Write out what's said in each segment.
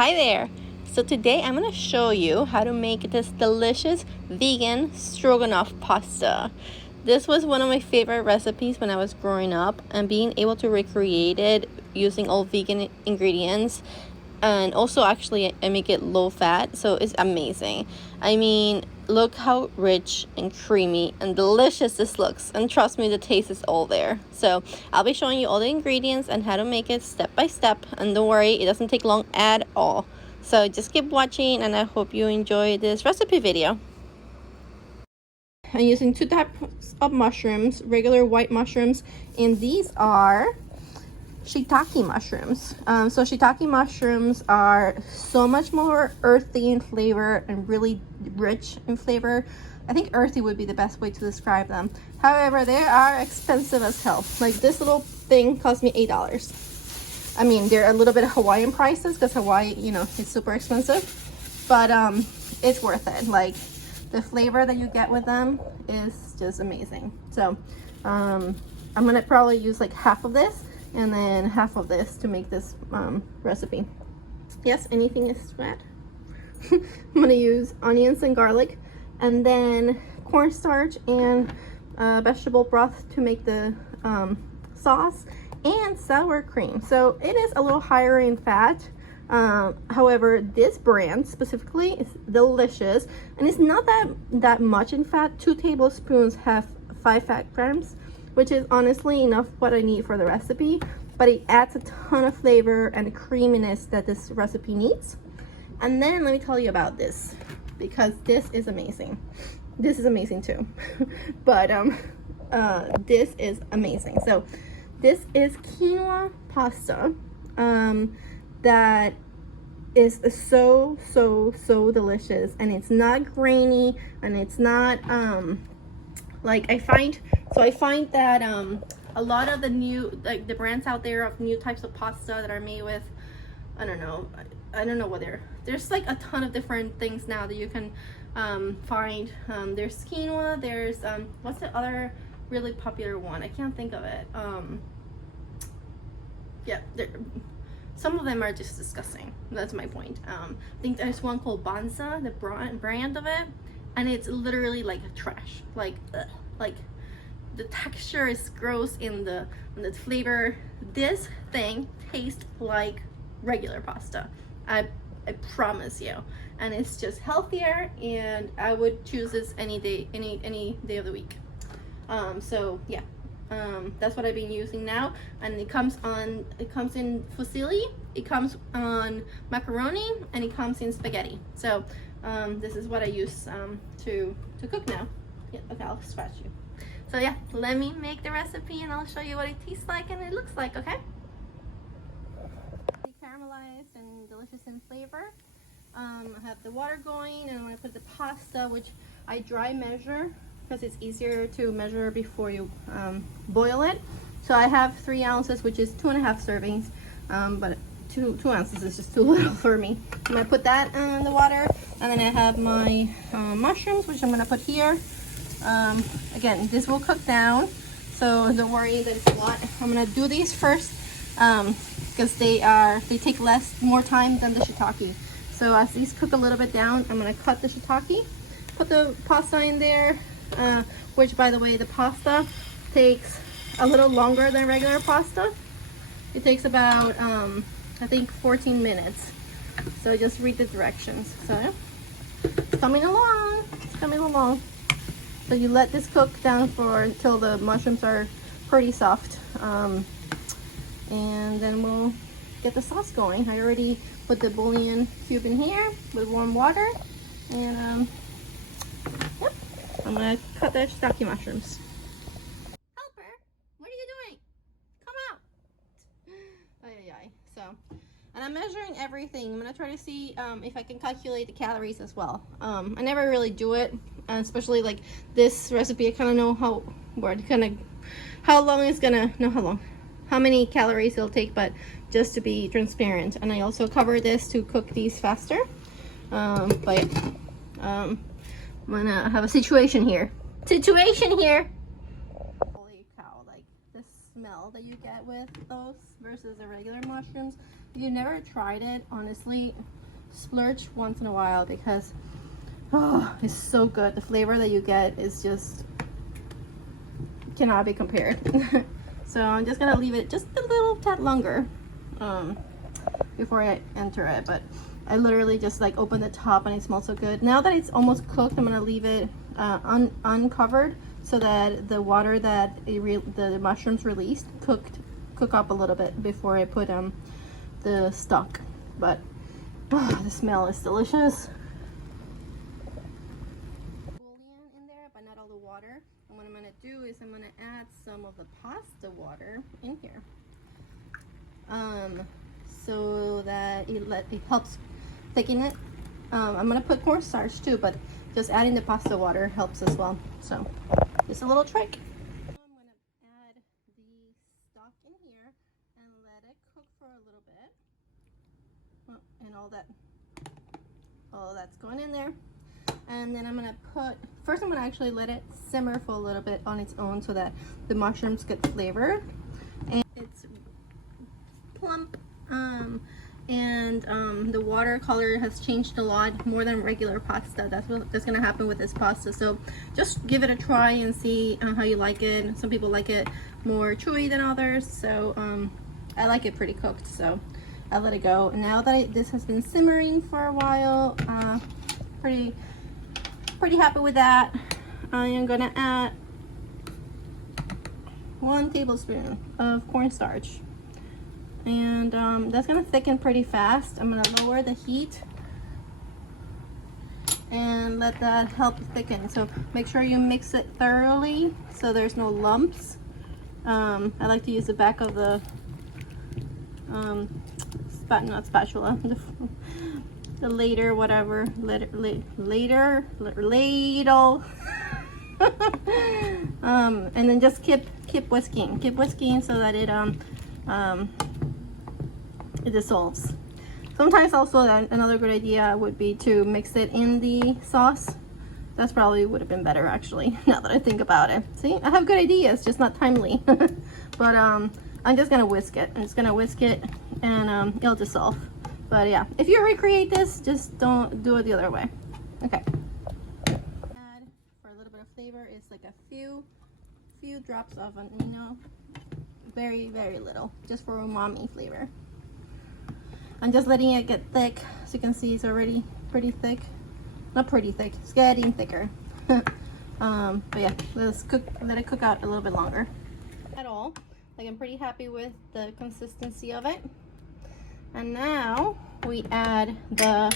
Hi there! So today I'm going to show you how to make this delicious vegan Strogonoff pasta. This was one of my favorite recipes when I was growing up, and being able to recreate it using all vegan ingredients, and also actually I make it low fat, so it's amazing. I mean, look how rich and creamy and delicious this looks, and trust me, the taste is all there. So I'll be showing you all the ingredients and how to make it step by step, and don't worry, it doesn't take long at all. So just keep watching, and I hope you enjoy this recipe video. I'm using two types of mushrooms, regular white mushrooms, and these are shiitake mushrooms. So shiitake mushrooms are so much more earthy in flavor and really rich in flavor. I think earthy would be the best way to describe them. However, they are expensive as hell. Like this little thing cost me $8. I mean, they're a little bit of Hawaiian prices because Hawaii, you know, it's super expensive, but it's worth it. Like the flavor that you get with them is just amazing. So I'm gonna probably use like half of this and then half of this to make this recipe. Yes, anything is red. I'm gonna use onions and garlic, and then cornstarch and vegetable broth to make the sauce, and sour cream. So it is a little higher in fat. However, this brand specifically is delicious, and it's not that much in fat. 2 tablespoons have 5 fat grams, which is honestly enough what I need for the recipe, but it adds a ton of flavor and creaminess that this recipe needs. And then let me tell you about this, because this is amazing. This is amazing too. But this is amazing. So this is quinoa pasta that is so delicious, and it's not grainy, and it's not like I find that a lot of the new, like the brands out there of new types of pasta that are made with, I don't know what there's like a ton of different things now that you can find. There's quinoa, there's what's the other really popular one? I can't think of it. Yeah, some of them are just disgusting. That's my point. I think there's one called Banza, the brand of it, and it's literally like trash. Like the texture is gross in the flavor. This thing tastes like regular pasta. I promise you, and it's just healthier, and I would choose this any day of the week. So yeah, that's what I've been using now, and it comes in fusilli, it comes on macaroni, and it comes in spaghetti. So this is what I use to cook now. Yeah, okay, I'll scratch you. So yeah, let me make the recipe and I'll show you what it tastes like and it looks like, okay? Caramelized and delicious in flavor. I have the water going, and I'm going to put the pasta, which I dry measure because it's easier to measure before you boil it. So I have 3 ounces, which is 2.5 servings, but 2 ounces is just too little for me. I'm going to put that in the water, and then I have my mushrooms, which I'm going to put here. Again, this will cook down, so don't worry that it's a lot. I'm going to do these first because they take more time than the shiitake. So as these cook a little bit down, I'm going to cut the shiitake, put the pasta in there, which by the way, the pasta takes a little longer than regular pasta. It takes about I think 14 minutes. So just read the directions. So it's coming along. It's coming along. So you let this cook down until the mushrooms are pretty soft, and then we'll get the sauce going. I already put the bouillon cube in here with warm water, and yep, I'm gonna cut the shiitake mushrooms. Helper, what are you doing? Come out! Ay. So, and I'm measuring everything. I'm gonna try to see if I can calculate the calories as well. I never really do it, especially like this recipe. I kind of know how many calories it'll take, but just to be transparent. And I also cover this to cook these faster. But I'm gonna have a situation here. Holy cow! Like the smell that you get with those versus the regular mushrooms. if you never tried it, honestly, splurge once in a while because oh, it's so good. The flavor that you get is just cannot be compared. So I'm just gonna leave it just a little tad longer before I enter it. But I literally just like open the top and it smells so good. Now that it's almost cooked, I'm gonna leave it uncovered so that the water that the mushrooms released cook up a little bit before I put the stock. But oh, the smell is delicious. Bouillon in there, but not all the water. And what I'm gonna do is I'm gonna add some of the pasta water in here, so that it helps thicken it. I'm gonna put cornstarch too, but just adding the pasta water helps as well. So just a little trick. I'm gonna add the stock in here and let it cook for a little bit. And all that's going in there. And then I'm gonna first I'm gonna actually let it simmer for a little bit on its own so that the mushrooms get flavored. And it's plump, and the water color has changed a lot more than regular pasta. That's gonna happen with this pasta. So just give it a try and see how you like it. Some people like it more chewy than others, so I like it pretty cooked, so I'll let it go. Now that this has been simmering for a while, pretty happy with that. I am gonna add 1 tablespoon of cornstarch, and that's gonna thicken pretty fast. I'm gonna lower the heat and let that help thicken. So make sure you mix it thoroughly so there's no lumps. I like to use the back of the not spatula, the later whatever ladle. And then just keep whisking so that it dissolves. Sometimes also another good idea would be to mix it in the sauce. That's probably would have been better actually, now that I think about it. See, I have good ideas, just not timely. But I'm just gonna whisk it. I'm just gonna whisk it and it'll dissolve. But yeah, if you recreate this, just don't do it the other way. Okay. Add for a little bit of flavor is like a few drops of vanilla, very little, just for umami flavor. I'm just letting it get thick. As you can see, it's already pretty thick. Not pretty thick, it's getting thicker. But yeah, let it cook out a little bit longer. At all, like I'm pretty happy with the consistency of it. And now we add the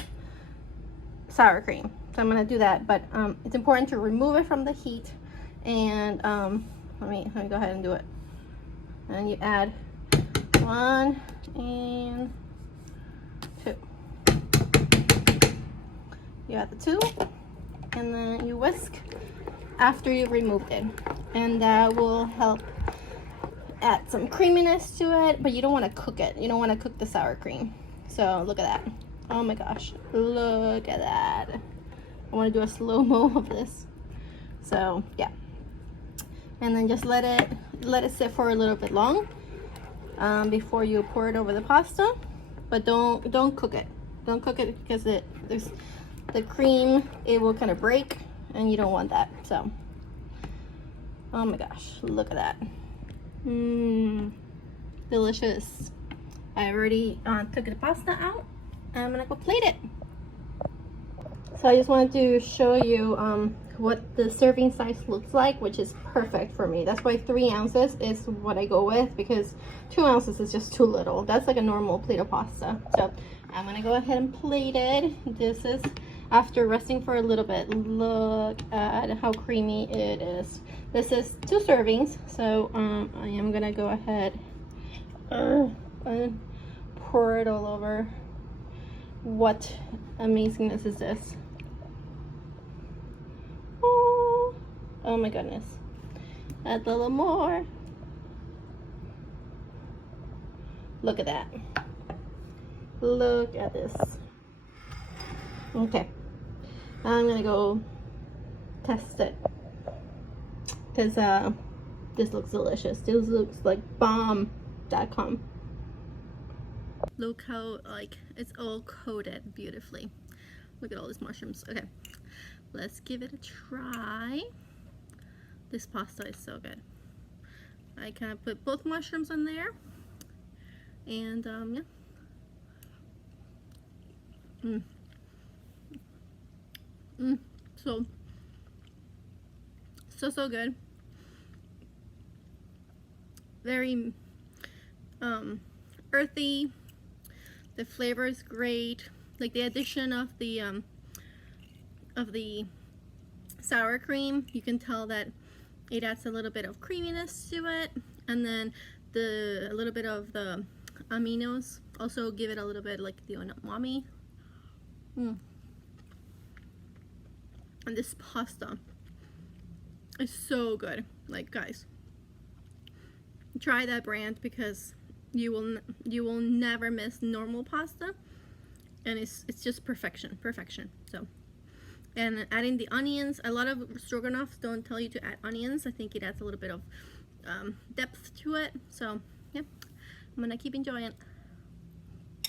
sour cream. So I'm gonna do that, but it's important to remove it from the heat. And let me go ahead and do it. And you add 1 and 2. You add the 2, and then you whisk after you've removed it, and that will help add some creaminess to it. But you don't want to cook it. You don't want to cook the sour cream. So look at that. Oh my gosh, look at that. I want to do a slow-mo of this. So yeah, and then just let it sit for a little bit long before you pour it over the pasta. But don't cook it. Don't cook it because there's the cream, it will kind of break, and you don't want that. So oh my gosh, look at that. Delicious. I already took the pasta out. I'm gonna go plate it. So I just wanted to show you what the serving size looks like, which is perfect for me. That's why 3 ounces is what I go with, because 2 ounces is just too little. That's like a normal plate of pasta. So I'm gonna go ahead and plate it. This is after resting for a little bit. Look at how creamy it is. This is 2 servings, so I am gonna go ahead and pour it all over. What amazingness is this? Oh my goodness. Add a little more. Look at that. Look at this. Okay. I'm gonna go test it, because this looks delicious. This looks like bomb.com. Look how like it's all coated beautifully. Look at all these mushrooms. Okay, let's give it a try. This pasta is so good. I kind of put both mushrooms on there, and yeah. So good. Very earthy. The flavor is great. Like the addition of the sour cream, you can tell that it adds a little bit of creaminess to it, and then a little bit of the aminos also give it a little bit like the umami. And this pasta is so good. Like, guys, try that brand because you will never miss normal pasta, and it's just perfection. So, and adding the onions, a lot of stroganoffs don't tell you to add onions. I think it adds a little bit of depth to it. So yeah, I'm gonna keep enjoying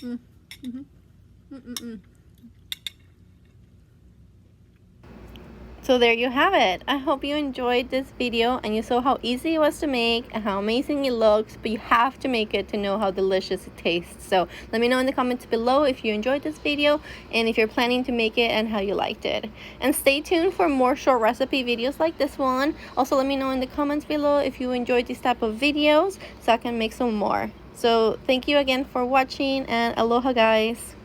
it. So there you have it. I hope you enjoyed this video and you saw how easy it was to make and how amazing it looks, but you have to make it to know how delicious it tastes. So let me know in the comments below if you enjoyed this video and if you're planning to make it and how you liked it. And stay tuned for more short recipe videos like this one. Also let me know in the comments below if you enjoyed these type of videos so I can make some more. So thank you again for watching, and aloha guys.